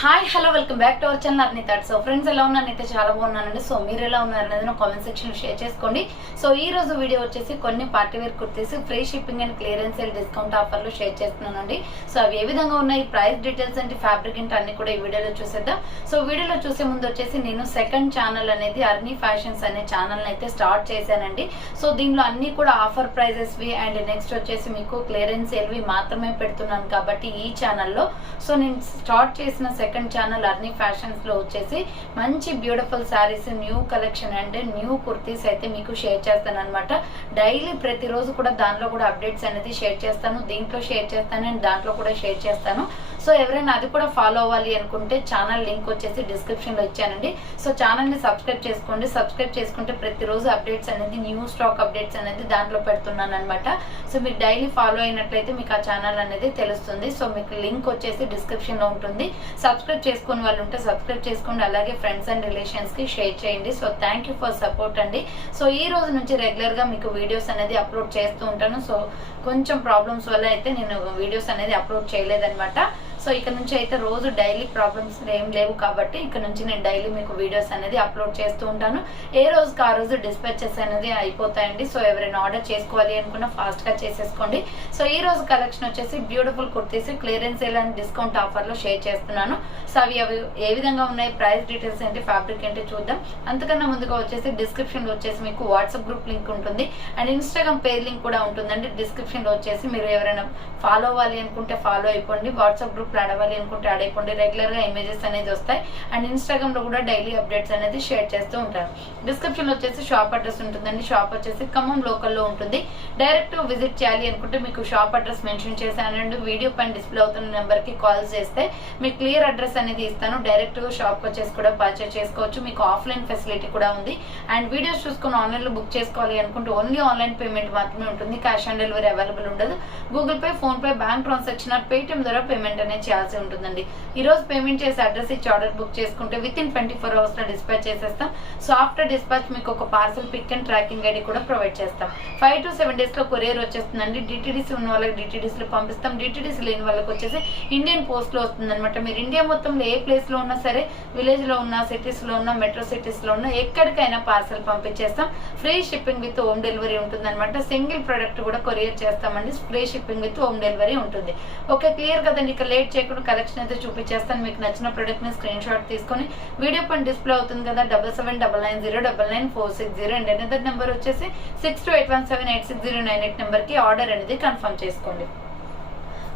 Hi hello welcome back to our channel Arnitha. So friends ఎలా ఉన్నారు? అయితే చాలా బాగున్నానండి. సో మీరు ఎలా ఉన్నారు అనేది నా కామెంట్ సెక్షన్ లో షేర్ చేసుకోండి. సో ఈ రోజు వీడియో వచ్చేసి కొన్ని party wear kurtis free shipping and clearance sale discount offer లో షేర్ చేస్తున్నానండి. సో అవి ఏ విధంగా ఉన్నాయి, ప్రైస్ డీటెయిల్స్ అంటే ఫ్యాబ్రిక్ అంటే అన్ని కూడా ఈ వీడియోలో చూసేద్దాం. సో వీడియోలో చూసే ముందు వచ్చేసి నేను సెకండ్ ఛానల్ అనేది అర్నీ ఫ్యాషన్స్ అనే ఛానల్ అయితే స్టార్ట్ చేశానండి. సో దీనిలో అన్ని కూడా ఆఫర్ ప్రైజెస్ వి అండ్ నెక్స్ట్ వచ్చేసి మీకు క్లియరెన్స్ సేల్ వి మాత్రమే పెడుతున్నాను కాబట్టి ఈ ఛానల్లో. సో నేను స్టార్ట్ చేసిన సెకండ్ ఛానల్ అర్నీ ఫ్యాషన్స్ లో వచ్చేసి మంచి beautiful saris, new collection and new kurtis అయితే మీకు షేర్ చేస్తాను అనమాట. డైలీ ప్రతిరోజు కూడా దాంట్లో కూడా అప్డేట్స్ అనేది షేర్ చేస్తాను, దీంట్లో షేర్ చేస్తాను అండ్ దాంట్లో కూడా షేర్ చేస్తాను. సో ఎవరైనా అది కూడా ఫాలో అవ్వాలి అనుకుంటే ఛానల్ లింక్ వచ్చేసి డిస్క్రిప్షన్ లో ఇచ్చానండి. సో ఛానల్ ని సబ్స్క్రైబ్ చేసుకోండి. సబ్స్క్రైబ్ చేసుకుంటే ప్రతిరోజు అప్డేట్స్ అనేది, న్యూ స్టాక్ అప్డేట్స్ అనేది దాంట్లో పెడుతున్నాను అనమాట. సో మీరు డైలీ ఫాలో అయినట్లయితే మీకు ఆ ఛానల్ అనేది తెలుస్తుంది. సో మీకు లింక్ వచ్చేసి డిస్క్రిప్షన్ లో ఉంటుంది. సబ్స్క్రైబ్ చేసుకుని వాళ్ళు ఉంటే సబ్స్క్రైబ్ చేసుకోండి, అలాగే ఫ్రెండ్స్ అండ్ రిలేషన్స్ కి షేర్ చేయండి. So thank you for support అండి. సో ఈ రోజు నుంచి రెగ్యులర్ గా మీకు వీడియోస్ అనేది అప్లోడ్ చేస్తూ ఉంటాను. సో కొంచెం ప్రాబ్లమ్స్ వల్ల అయితే నేను వీడియోస్ అనేది అప్లోడ్ చేయలేదన్నమాట. సో ఇక్కడ నుంచి అయితే రోజు డైలీ ప్రాబ్లమ్స్ ఏం లేవు కాబట్టి ఇక్కడ నుంచి నేను డైలీ మీకు వీడియోస్ అనేది అప్లోడ్ చేస్తూ ఉంటాను. ఏ రోజుకి ఆ రోజు డిస్పాచెస్ అనేది అయిపోతాయండి. సో ఎవరైనా ఆర్డర్ చేసుకోవాలి అనుకున్నా ఫాస్ట్ గా చేసేసుకోండి. సో ఈ రోజు కలెక్షన్ వచ్చేసి beautiful kurtis clearance sale and discount offer లో షేర్ చేస్తున్నాను. సో అవి ఏ విధంగా ఉన్నాయి, ప్రైస్ డీటెయిల్స్ ఏంటి, ఫ్యాబ్రిక్ ఏంటి చూద్దాం. అంతకన్నా ముందుగా వచ్చేసి డిస్క్రిప్షన్ లో వచ్చేసి మీకు వాట్సాప్ గ్రూప్ లింక్ ఉంటుంది అండ్ ఇన్స్టాగ్రామ్ పేజ్ లింక్ కూడా ఉంటుందండి. డిస్క్రిప్షన్ లో వచ్చేసి మీరు ఎవరైనా ఫాలో అవ్వాలి అనుకుంటే ఫాలో అయిపోండి, వాట్సాప్ గ్రూప్ ఆడవాలి అనుకుంటే యాడ్ అయిపోండి. రెగ్యులర్ గా ఇమేజెస్ అనేది వస్తాయి అండ్ ఇన్స్టాగ్రామ్ లో కూడా డైలీ అప్డేట్స్ అనేది షేర్ చేస్తూ ఉంటాను. డిస్క్రిప్షన్ లో వచ్చేసి షాప్ అడ్రస్ ఉంటుందండి. షాప్ వచ్చేసి ఖమ్మం లోకల్లో ఉంటుంది. డైరెక్ట్ విజిట్ చేయాలి అనుకుంటే మీకు షాప్ అడ్రస్ మెన్షన్ చేశాను అండ్ వీడియో పైన డిస్ప్లే అవుతున్న నెంబర్ కి కాల్ చేస్తే మీకు క్లియర్ అడ్రస్ అనేది ఇస్తాను. డైరెక్ట్ గా షాప్ వచ్చేసి కూడా పర్చేస్ చేసుకోవచ్చు. మీకు ఆఫ్లైన్ ఫెసిలిటీ కూడా ఉంది అండ్ వీడియోస్ చూసుకుని ఆన్లైన్ లో బుక్ చేసుకోవాలి అనుకుంటే ఓన్లీ ఆన్లైన్ పేమెంట్ మాత్రమే ఉంటుంది. క్యాష్ ఆన్ డెలివరీ అవైలబుల్ ఉండదు. Google Pay, PhonePe, bank transaction, Paytm ద్వారా పేమెంట్ అనేది చేయాల్సి ఉంటుందండి. ఈ రోజు పేమెంట్ చేసి అడ్రస్ ఇచ్చి ఆర్డర్ బుక్ చేసుకుంటే విత్ ఇన్ 24 hours లో డిస్పాచ్ చేసేస్తాం. సో ఆఫ్టర్ డిస్పాచ్ మీకు ఒక parcel pick and tracking ID కూడా ప్రొవైడ్ చేస్తాం. 5 to 7 days లో కొరియర్ వచ్చేస్తుందండి. డిటిడిసి ఉన్న వాళ్ళకి డిటిడిసి లో పంపిస్తాం. డిటిడిసి లేని వాళ్ళకి వచ్చేసి ఇండియన్ పోస్ట్ లో వస్తుంది అనమాట. మీరు ఇండియా మొత్తంలో ఏ ప్లేస్ లో ఉన్నా సరే, విలేజ్ లో ఉన్నా, సిటీస్ లో ఉన్నా, మెట్రో సిటీస్ లో ఉన్నా, ఎక్కడికైనా పార్సల్ పంపించేస్తాం. Free shipping with home delivery ఉంటుంది అనమాట. సింగిల్ ప్రొడక్ట్ కూడా కొరియర్ చేస్తామండి. Free shipping with home delivery ఉంటుంది. ఓకే, క్లియర్ కదండి. ఇక లేట్ చేయకుండా కలెక్షన్ అయితే చూపించేస్తాను. మీకు నచ్చిన ప్రొడక్ట్ ని స్క్రీన్ షాట్ తీసుకొని వీడియో పైన డిస్ప్లే అవుతుంది కదా 7799099460 అండ్ అనదర్ నెంబర్ వచ్చేసి 6281786098 నెంబర్ కి ఆర్డర్ అనేది కన్ఫర్మ్ చేసుకోండి.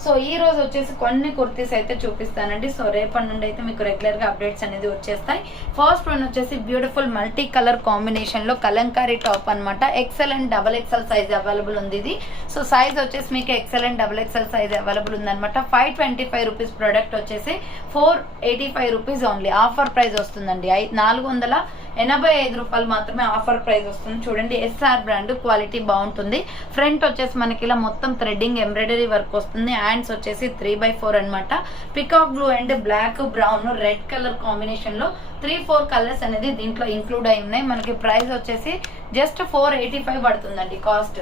సో ఈ రోజు వచ్చేసి కొన్ని కుర్తీస్ అయితే చూపిస్తానండి. సో రేపటి నుండి అయితే మీకు రెగ్యులర్ గా అప్డేట్స్ అనేది వచ్చేస్తాయి. ఫస్ట్ వన్ వచ్చేసి బ్యూటిఫుల్ మల్టీ కలర్ కాంబినేషన్ లో కలంకారీ టాప్ అనమాట. XL and XXL size available ఉంది ఇది. సో సైజ్ వచ్చేసి మీకు XL and XXL size available ఉంది అనమాట. 525 రూపీస్ ప్రొడక్ట్ వచ్చేసి 485 రూపీస్ ఓన్లీ ఆఫర్ ప్రైస్ వస్తుందండి. 485 రూపాయలు మాత్రమే ఆఫర్ ప్రైస్ వస్తుంది. చూడండి, SR బ్రాండ్, క్వాలిటీ బాగుంటుంది. ఫ్రంట్ వచ్చేసి మనకి ఇలా మొత్తం థ్రెడ్డింగ్ ఎంబ్రాయిడరీ వర్క్ వస్తుంది. హ్యాండ్స్ వచ్చేసి 3/4 అనమాట. Peacock blue and black, brown, red colour combination లో 3-4 కలర్స్ అనేది దీంట్లో ఇంక్లూడ్ అయి ఉన్నాయి. మనకి ప్రైస్ వచ్చేసి జస్ట్ 485 పడుతుందండి. కాస్ట్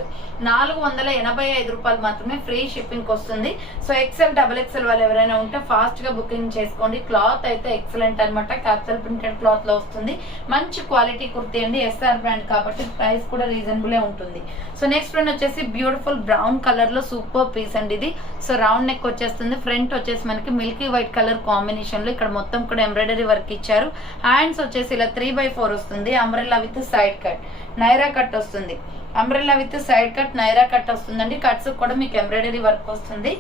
485 రూపాయలు మాత్రమే ఫ్రీ షిప్పింగ్ వస్తుంది. సో XL, XXL వాళ్ళు ఎవరైనా ఉంటే ఫాస్ట్ గా బుకింగ్ చేసుకోండి. క్లాత్ అయితే ఎక్సలెంట్ అనమాట. క్యాప్సల్ ప్రింటెడ్ క్లాత్ లో వస్తుంది. మంచి క్వాలిటీ కుర్తీ అండి. SR బ్రాండ్ కాబట్టి ప్రైస్ కూడా రీజనబుల్ ఉంటుంది. సో నెక్స్ట్ వన్ వచ్చేసి బ్యూటిఫుల్ బ్రౌన్ కలర్ లో సూపర్ పీస్ అండి ఇది. సో రౌండ్ నెక్ వచ్చేస్తుంది. ఫ్రంట్ వచ్చేసి మనకి మిల్కీ వైట్ కలర్ కాంబినేషన్ లో ఇక్కడ మొత్తం కూడా ఎంబ్రాయిడరీ వర్క్ ఇచ్చారు. హ్యాండ్స్ వచ్చేసి ఇలా 3/4 వస్తుంది. Umbrella with side cut, Naira cut వస్తుంది. Umbrella with side cut, Naira cut వస్తుందండి. కట్స్ కూడా మీకు ఎంబ్రాయిడరీ వర్క్ వస్తుంది.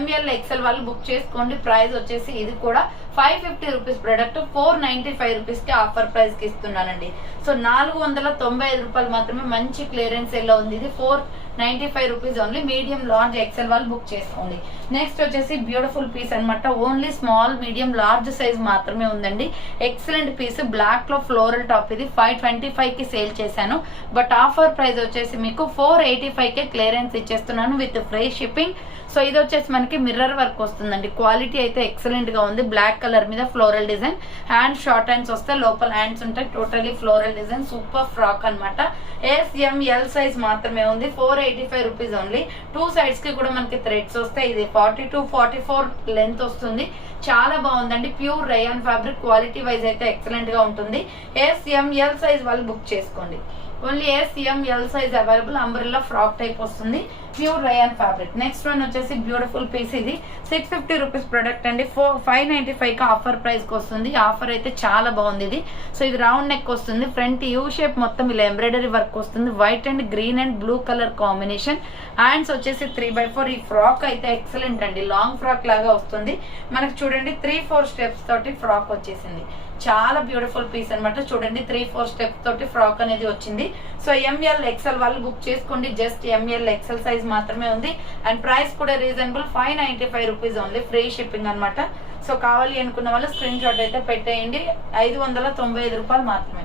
ML, XL వాళ్ళు బుక్ చేసుకోండి. ప్రైస్ వచ్చేసి ఇది కూడా 550 రూపీస్ ప్రొడక్ట్ 495 రూపీస్ కి ఆఫర్ ప్రైస్ కి ఇస్తున్నానండి. సో 495 రూపాయలు మాత్రమే మంచి క్లియరెన్స్ సేల్ లో ఉంది. ఇది 495 rupees only. Medium, large, XL వాళ్ళు బుక్ చేసుకోండి. నెక్స్ట్ వచ్చేసి బ్యూటిఫుల్ పీస్ అనమాట. Only small, medium, large size మాత్రమే ఉందండి. ఎక్సలెంట్ పీస్, బ్లాక్ లో ఫ్లోరల్ టాప్. ఇది 525 కి సేల్ చేశాను. బట్ ఆఫర్ ప్రైస్ వచ్చేసి మీకు 485 కే క్లియరెన్స్ ఇచ్చేస్తున్నాను విత్ ఫ్రీ షిప్పింగ్. సో ఇది వచ్చేసి మనకి మిర్రర్ వర్క్ వస్తుందండి. క్వాలిటీ అయితే ఎక్సలెంట్ గా ఉంది. బ్లాక్ కలర్ మీద floral design, hand short hands వస్తాయి, లోపల హ్యాండ్స్ ఉంటాయి. Totally floral design, super frock అనమాట. SML సైజ్ మాత్రమే ఉంది. 485 రూపీస్ ఓన్లీ. 2 సైడ్స్ కి కూడా మనకి థ్రెడ్స్ వస్తాయి. ఇది 42-44 లెంత్ వస్తుంది. చాలా బాగుందండి. Pure rayon fabric. Quality wise అయితే ఎక్సలెంట్ గా ఉంటుంది. SML సైజ్ వాళ్ళు బుక్ చేసుకోండి. Only SML size available. Umbrella frock type వస్తుంది. Pure rayon fabric. Next one వచ్చేసి బ్యూటిఫుల్ పీస్. ఇది 650 రూపీస్ ప్రొడక్ట్ అండి. 595 కి ఆఫర్ ప్రైస్ కి వస్తుంది. ఆఫర్ అయితే చాలా బాగుంది ఇది. సో ఇది రౌండ్ నెక్ వస్తుంది. ఫ్రంట్ యూ షేప్ మొత్తం ఇలా ఎంబ్రాయిడరీ వర్క్ వస్తుంది. White and green and blue colour combination. Hands వచ్చేసి 3/4. ఈ ఫ్రాక్ అయితే ఎక్సలెంట్ అండి. లాంగ్ ఫ్రాక్ లాగా వస్తుంది మనకి. చూడండి 3-4 స్టెప్స్ తోటి ఫ్రాక్ వచ్చేసింది. చాలా బ్యూటిఫుల్ పీస్ అనమాట. చూడండి 3-4 స్టెప్స్ తోటి ఫ్రాక్ అనేది వచ్చింది. సో ML XL వాళ్ళు బుక్ చేసుకోండి. జస్ట్ ML XL సైజ్ మాత్రమే ఉంది. అండ్ ప్రైస్ కూడా reasonable. 595 rupees only. Free shipping అనమాట. సో కావాలి అనుకున్న వాళ్ళు స్క్రీన్ షాట్ అయితే పెట్టేయండి. 595 రూపాయలు మాత్రమే.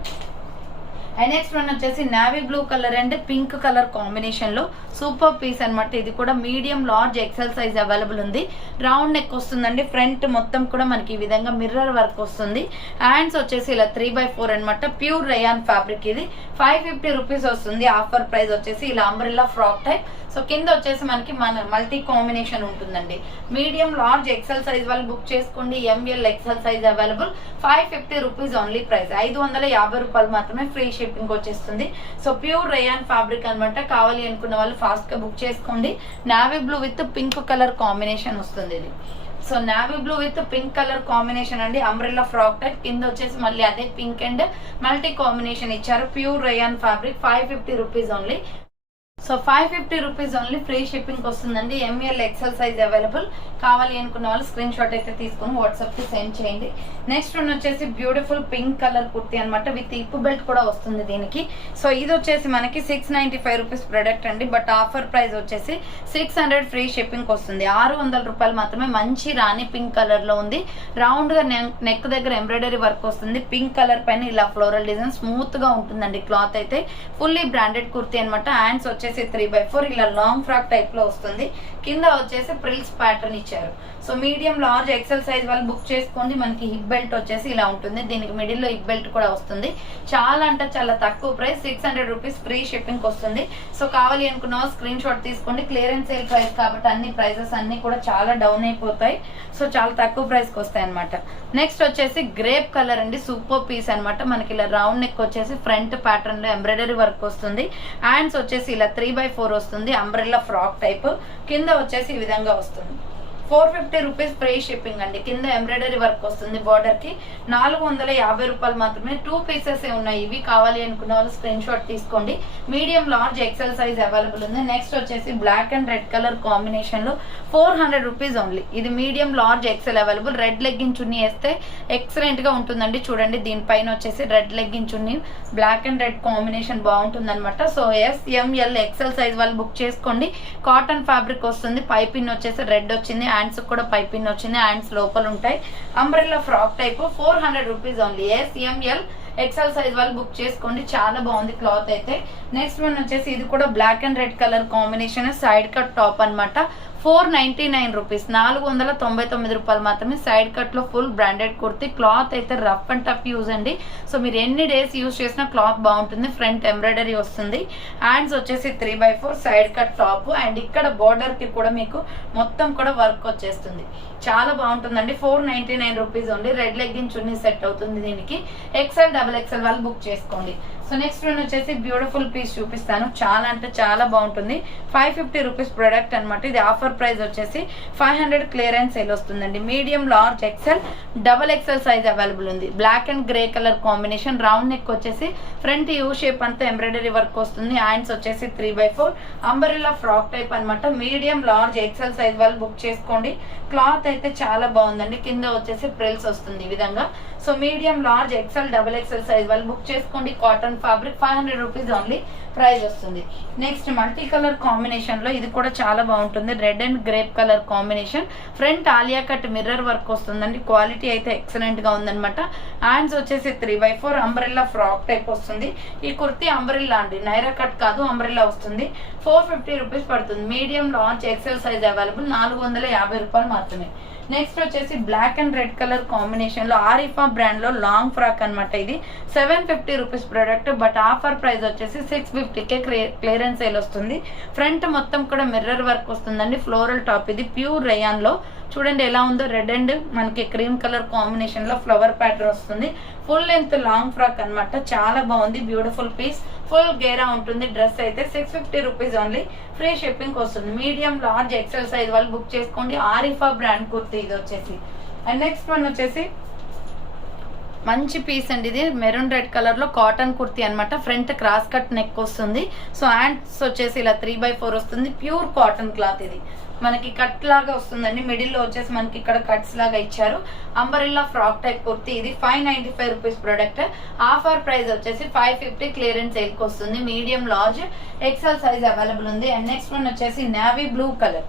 అండ్ నెక్స్ట్ వన్ వచ్చేసి navy blue colour and pink colour combination లో సూపర్ పీస్ అనమాట. ఇది కూడా medium, large, XL size available ఉంది. రౌండ్ నెక్ వస్తుందండి. ఫ్రంట్ మొత్తం కూడా మనకి ఈ విధంగా మిర్రర్ వర్క్ వస్తుంది. హ్యాండ్స్ వచ్చేసి ఇలా 3/4 అనమాట. Pure rayon fabric. ఇది 550 రూపీస్ వస్తుంది. ఆఫర్ ప్రైస్ వచ్చేసి ఇలా అంబ్రెల్లా ఫ్రాక్ టైప్. సో కింద వచ్చేసి మనకి మల్టీ కాంబినేషన్ ఉంటుందండి. మీడియం, లార్జ్, XL సైజ్ వాళ్ళు బుక్ చేసుకోండి. ML XL size available. 550 rupees only price. 550 రూపాయలు మాత్రమే. ఫ్రీ షిప్పింగ్ వచ్చేస్తుంది. సో ప్యూర్ రేయాన్ ఫ్యాబ్రిక్ అనమాట. కావాలి అనుకున్న వాళ్ళు ఫాస్ట్ గా బుక్ చేసుకోండి. Navy blue with pink colour combination వస్తుంది ఇది. So navy blue with pink colour combination అండి. Umbrella frock type. కింద వచ్చేసి మళ్ళీ అదే పింక్ అండ్ మల్టీ కాంబినేషన్ ఇచ్చారు. Pure rayon fabric. 550 rupees only. So 550 rupees only. Free shipping వస్తుందండి. ML XL size available. కావాలి అనుకున్న వాళ్ళు స్క్రీన్ షాట్ అయితే తీసుకుని వాట్సాప్ కి సెండ్ చేయండి. నెక్స్ట్ వన్ వచ్చేసి బ్యూటిఫుల్ పింక్ కలర్ కుర్తీ అనమాట. విత్ ఇప్పు బెల్ట్ కూడా వస్తుంది దీనికి. సో ఇది వచ్చేసి మనకి 695 రూపీస్ ప్రొడక్ట్ అండి. బట్ ఆఫర్ ప్రైస్ వచ్చేసి 600 ఫ్రీ షిప్పింగ్ వస్తుంది. 600 రూపాయలు మాత్రమే. మంచి రాణి పింక్ కలర్ లో ఉంది. రౌండ్ గా నెక్ దగ్గర ఎంబ్రాయిడరీ వర్క్ వస్తుంది. పింక్ కలర్ పైన ఇలా ఫ్లోరల్ డిజైన్. స్మూత్ గా ఉంటుందండి క్లాత్ అయితే. ఫుల్లీ బ్రాండెడ్ కుర్తీ అనమాట. హ్యాండ్స్ వచ్చేసి 3/4 ఇలా లాంగ్ ఫ్రాక్ టైప్ లో వస్తుంది. కింద వచ్చేసి ప్రిల్స్ ప్యాటర్న్ ఇచ్చారు. So medium, large, XL size వాళ్ళు బుక్ చేసుకోండి. మనకి హిప్ బెల్ట్ వచ్చేసి ఇలా ఉంటుంది. దీనికి మిడిల్ లో హిప్ బెల్ట్ కూడా వస్తుంది. చాలా అంటే చాలా తక్కువ ప్రైస్. 600 రూపీస్ ఫ్రీ షిప్పింగ్ వస్తుంది. సో కావాలి అనుకున్న స్క్రీన్ షాట్ తీసుకోండి. క్లియరెన్స్ సేల్ ప్రైస్ కాబట్టి అన్ని ప్రైసెస్ అన్ని కూడా చాలా డౌన్ అయిపోతాయి. సో చాలా తక్కువ ప్రైస్ కి వస్తాయి అనమాట. నెక్స్ట్ వచ్చేసి గ్రేప్ కలర్ అండి. సూపర్ పీస్ అనమాట. మనకి ఇలా రౌండ్ నెక్ వచ్చేసి ఫ్రంట్ ప్యాటర్న్ లో ఎంబ్రాయిడరీ వర్క్ వస్తుంది. హ్యాండ్స్ వచ్చేసి ఇలా 3/4 వస్తుంది. Umbrella frock type. కింద వచ్చేసి ఈ విధంగా వస్తుంది. 450 రూపీస్ ఫ్రీ షిప్పింగ్ అండి. కింద ఎంబ్రాయిడరీ వర్క్ వస్తుంది. బార్డర్ కి 450 రూపాయలు మాత్రమే. 2 పీసెస్ ఉన్నాయి ఇవి. కావాలి అనుకున్న వాళ్ళు స్క్రీన్ షాట్ తీసుకోండి. Medium, large, XL size available ఉంది. నెక్స్ట్ వచ్చేసి black and red colour combination లో 400 రూపీస్ ఓన్లీ. ఇది medium, large, XL available. Red legging chunni వేస్తే ఎక్సలెంట్ గా ఉంటుందండి. చూడండి దీనిపైన వచ్చేసి red legging chunni, black and red combination బాగుంటుంది అనమాట. సో SML XL సైజ్ వాళ్ళు బుక్ చేసుకోండి. కాటన్ ఫ్యాబ్రిక్ వస్తుంది. పైపిన్ వచ్చేసి రెడ్ వచ్చింది. హ్యాండ్స్ కూడా పైపిన్ వచ్చింది. హ్యాండ్స్ లోపల ఉంటాయి. Umbrella frock type. 400 rupees only. SML XL size వాళ్ళు బుక్ చేసుకోండి. చాలా బాగుంది క్లాత్ అయితే. నెక్స్ట్ వన్ వచ్చేసి ఇది కూడా black and red colour combination. Side cut top అనమాట. 499 రూపీస్. 499 రూపాయలు మాత్రమే. సైడ్ కట్ లో ఫుల్ బ్రాండెడ్ కుర్తీ. క్లాత్ అయితే రఫ్ అండ్ టఫ్ యూజ్ అండి. సో మీరు ఎన్ని డేస్ యూజ్ చేసినా క్లాత్ బాగుంటుంది. ఫ్రంట్ ఎంబ్రాయిడరీ వస్తుంది. హ్యాండ్స్ వచ్చేసి 3/4 సైడ్ కట్ టాప్. అండ్ ఇక్కడ బోర్డర్ కి కూడా మీకు మొత్తం కూడా వర్క్ వచ్చేస్తుంది. చాలా బాగుంటుందండి. 499 రూపీస్ ఓన్లీ. రెడ్ లెగ్గిన్ చున్నీ సెట్ అవుతుంది దీనికి. XL, XXL వాళ్ళు బుక్ చేసుకోండి. సో నెక్స్ట్ వన్ వచ్చేసి బ్యూటిఫుల్ పీస్ చూపిస్తాను. చాలా అంటే చాలా బాగుంటుంది. 550 రూపీస్ ప్రొడక్ట్ అనమాట. ఇది ఆఫర్ ప్రైస్ వచ్చేసి 500 క్లియరెన్స్ సేల్ వస్తుందండి. Medium, large, XL, XXL size available ఉంది. Black and grey colour combination. Round neck వచ్చేసి ఫ్రంట్ యూ షేప్ అంతా ఎంబ్రాయిడరీ వర్క్ వస్తుంది. హ్యాండ్స్ వచ్చేసి 3/4 అంబ్రెల్లా ఫ్రాక్ టైప్ అనమాట. మీడియం, లార్జ్, XL సైజ్ వాళ్ళు బుక్ చేసుకోండి. క్లాత్ అయితే చాలా బాగుందండి. కింద వచ్చేసి ప్రిల్స్ వస్తుంది ఈ విధంగా. So medium, large, XL, XXL size వాళ్ళు బుక్ చేసుకోండి. Cotton cotton fabric 500 rupees only price వస్తుంది. నెక్స్ట్ మల్టీ కలర్ కాంబినేషన్ లో ఇది కూడా చాలా బాగుంటుంది. Red and grape colour combination. Front Alia cut mirror work వస్తుందండి. క్వాలిటీ అయితే ఎక్సలెంట్ గా ఉందన్నమాట. హ్యాండ్స్ వచ్చేసి 3/4 అంబ్రెల్లా ఫ్రాక్ టైప్ వస్తుంది. ఈ కుర్తీ అంబ్రెల్లా అండి, నైరా కట్ కాదు, అంబ్రెల్లా వస్తుంది. 450 రూపీస్ పడుతుంది. Medium large XL size available, 450 రూపాయలు మాత్రమే. నెక్స్ట్ వచ్చేసి black and red colour combination లో ఆరిఫా బ్రాండ్ లో లాంగ్ ఫ్రాక్ అనమాట. ఇది 750 rupees product, but offer price వచ్చేసి 650కే క్లియరెన్స్ సేల్ వస్తుంది. ఫ్రంట్ మొత్తం కూడా మిర్రర్ వర్క్ వస్తుందండి. ఫ్లోరల్ టాప్, ఇది ప్యూర్ రేయాన్ లో చూడండి ఎలా ఉందో. రెడ్ అండ్ మనకి క్రీమ్ కలర్ కాంబినేషన్ లో ఫ్లవర్ ప్యాటర్న్ వస్తుంది. ఫుల్ లెంత్ లాంగ్ ఫ్రాక్ అనమాట, చాలా బాగుంది. బ్యూటిఫుల్ పీస్, ఫుల్ గేరా ఉంటుంది. డ్రెస్ అయితే 650 రూపీస్ ఓన్లీ, ఫ్రీ షిప్పింగ్ వస్తుంది. మీడియం లార్జ్ ఎక్సెల్ సైజ్ వాళ్ళు బుక్ చేసుకోండి. ఆరిఫా బ్రాండ్ కుర్తీ ఇది వచ్చేసి. అండ్ నెక్స్ట్ వన్ వచ్చేసి మంచి పీస్ అండి. ఇది మెరూన్ రెడ్ కలర్ లో కాటన్ కుర్తీ అనమాట. ఫ్రంట్ క్రాస్ కట్ నెక్ వస్తుంది. సో హ్యాండ్స్ వచ్చేసి ఇలా 3/4 వస్తుంది. ప్యూర్ కాటన్ క్లాత్, ఇది మనకి కట్ లాగా వస్తుందండి. మిడిల్ లో వచ్చేసి మనకి ఇక్కడ కట్స్ లాగా ఇచ్చారు. అంబరెల్లా ఫ్రాక్ టైప్ కుర్తీ, ఇది 595 రూపీస్ ప్రోడక్ట్. ఆఫర్ ప్రైస్ వచ్చేసి 550 క్లియరెన్స్ సేల్ కి వస్తుంది. Medium large XL size available ఉంది. అండ్ నెక్స్ట్ వన్ వచ్చేసి నేవీ బ్లూ కలర్,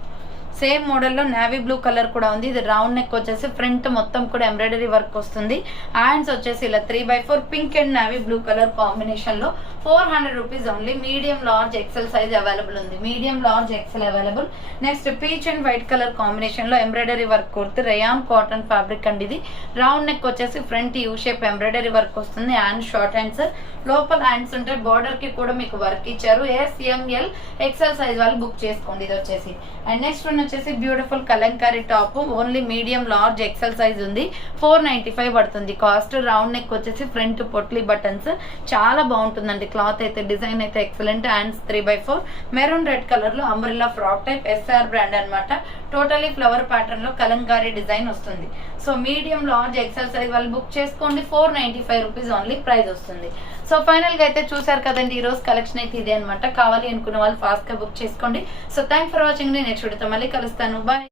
సేమ్ మోడల్లో నేవీ బ్లూ కలర్ కూడా ఉంది. ఇది రౌండ్ నెక్ వచ్చేసి ఫ్రంట్ మొత్తం కూడా ఎంబ్రాయిడరీ వర్క్ వస్తుంది. హ్యాండ్స్ వచ్చేసి ఇలా 3/4 pink and navy blue colour combination లో 400 rupees only. Medium large XL size available ఉంది. Medium large XL available. Next peach and white colour combination లో embroidery work kurti, rayon cotton fabric అండి. ఇది round neck వచ్చేసి front U shape embroidery work వస్తుంది. Hand short hands, లోపల hands ఉంటే border కి కూడా మీకు వర్క్ ఇచ్చారు. SML ఎక్సెల్ సైజ్ వాళ్ళు బుక్ చేసుకోండి ఇది వచ్చేసి. అండ్ నెక్స్ట్ వన్ వచ్చేసి beautiful kalamkari top, only medium large XL size ఉంది. 495 పడుతుంది కాస్ట్. రౌండ్ నెక్ వచ్చేసి ఫ్రంట్ పొట్లీ బటన్స్, చాలా బాగుంటుందండి. క్లాత్ అయితే డిజైన్ అయితే excellent. Hands 3/4 maroon red colour లో umbrella frock type, SR brand అనమాట. టోటలీ ఫ్లవర్ ప్యాటర్న్ లో కలంకారీ డిజైన్ వస్తుంది. So medium large XL size వాళ్ళు బుక్ చేసుకోండి. 495 రూపీస్ ఓన్లీ ప్రైస్ వస్తుంది. సో ఫైనల్ గా అయితే చూసారు కదండి, ఈ రోజు కలెక్షన్ అయితే ఇదే అనమాట. కావాలి అనుకున్న వాళ్ళు ఫాస్ట్ గా బుక్ చేసుకోండి. So thank for watching. Next వీడియోతో మళ్ళీ కలుస్తాను. బాయ్.